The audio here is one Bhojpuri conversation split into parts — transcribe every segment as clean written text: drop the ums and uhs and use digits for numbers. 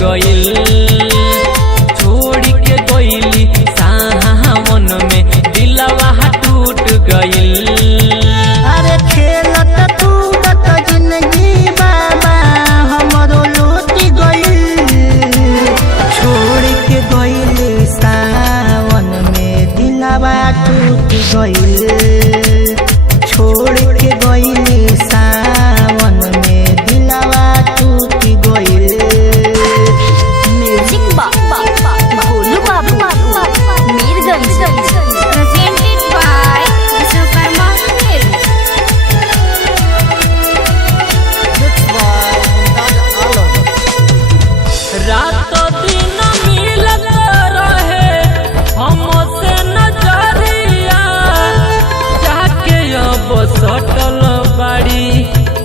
गइल, छोड़ के गइली सावन में दिलवा टूट गइल। अरे खेलत कूदत जिंदगी बाबा हमरो लूट गइल, छोड़ के गइल सावन में दिलवा टूट गइल, छोड़ के गइल सावन में दिलवा टूट गइल। म्यूजिक भोलू बाबू मीरगंज प्रेजेंटेड बाय विश्वकर्मा रात दिन मिलत रहे हमसे नजरिया, जाके अब सटल बाड़ी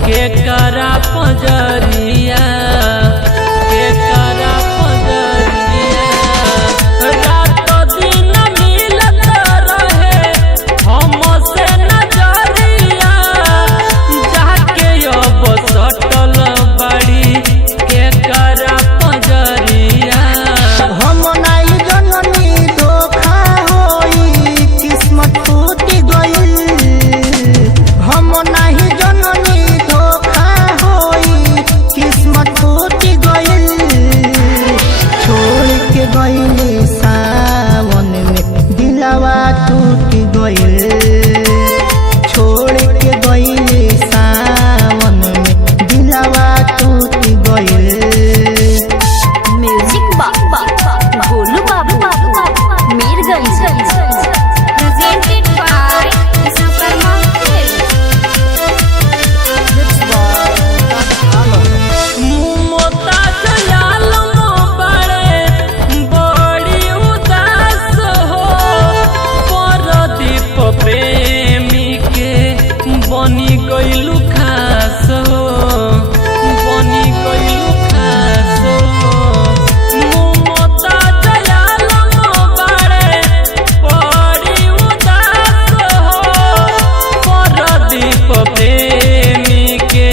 के करा पंजरिया, के करा पंजरिया। रात दिन मिलत रहे हमसे नजरिया, जाके अब सटल बाड़ी के करा पंजरिया। हम नहीं जननी धोखा होई किस्मत टूट गइल, हम नहीं जननी धोखा होई किस्मत टूट गइल, छोड़ के गइल सावन में दिलवा टूट गइल, छोड़ के गइल सावन में दिलवा टूट गइल। म्यूजिक भोलू बाबू मीरगंज प्रेजेंटेड बाय विश्वकर्मा मुमता जयालम बड़े बड़ी उदास हो, परदीप प्रेमी के बनी गइलु खास हो, बनी गइलु खास हो। मुमता जयालम बड़े बड़ी उदास हो, परदीप प्रेमी के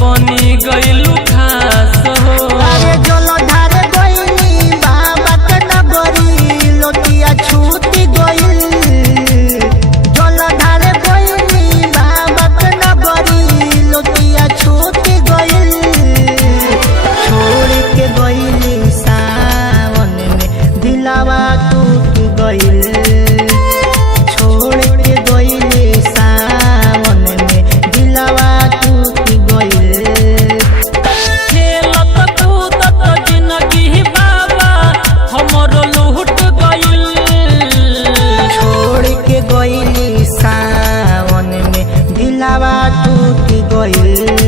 बनी गइलु खास हो। अरे जलधार गइली बाबा के नगरी लोटिया छूट गइल, जलधार गइली बाबा के नगरी लोटिया छूट गइल, छोड़ के गइली सावन में दिलवा टूट गइल, छोड़ के गइली सावन में दिलवा टूट गइल। खेलत कूदत जिंदगी बाबा हमरो लूट गइल, छोड़ के गइली सावन में दिलवा टूट गइल।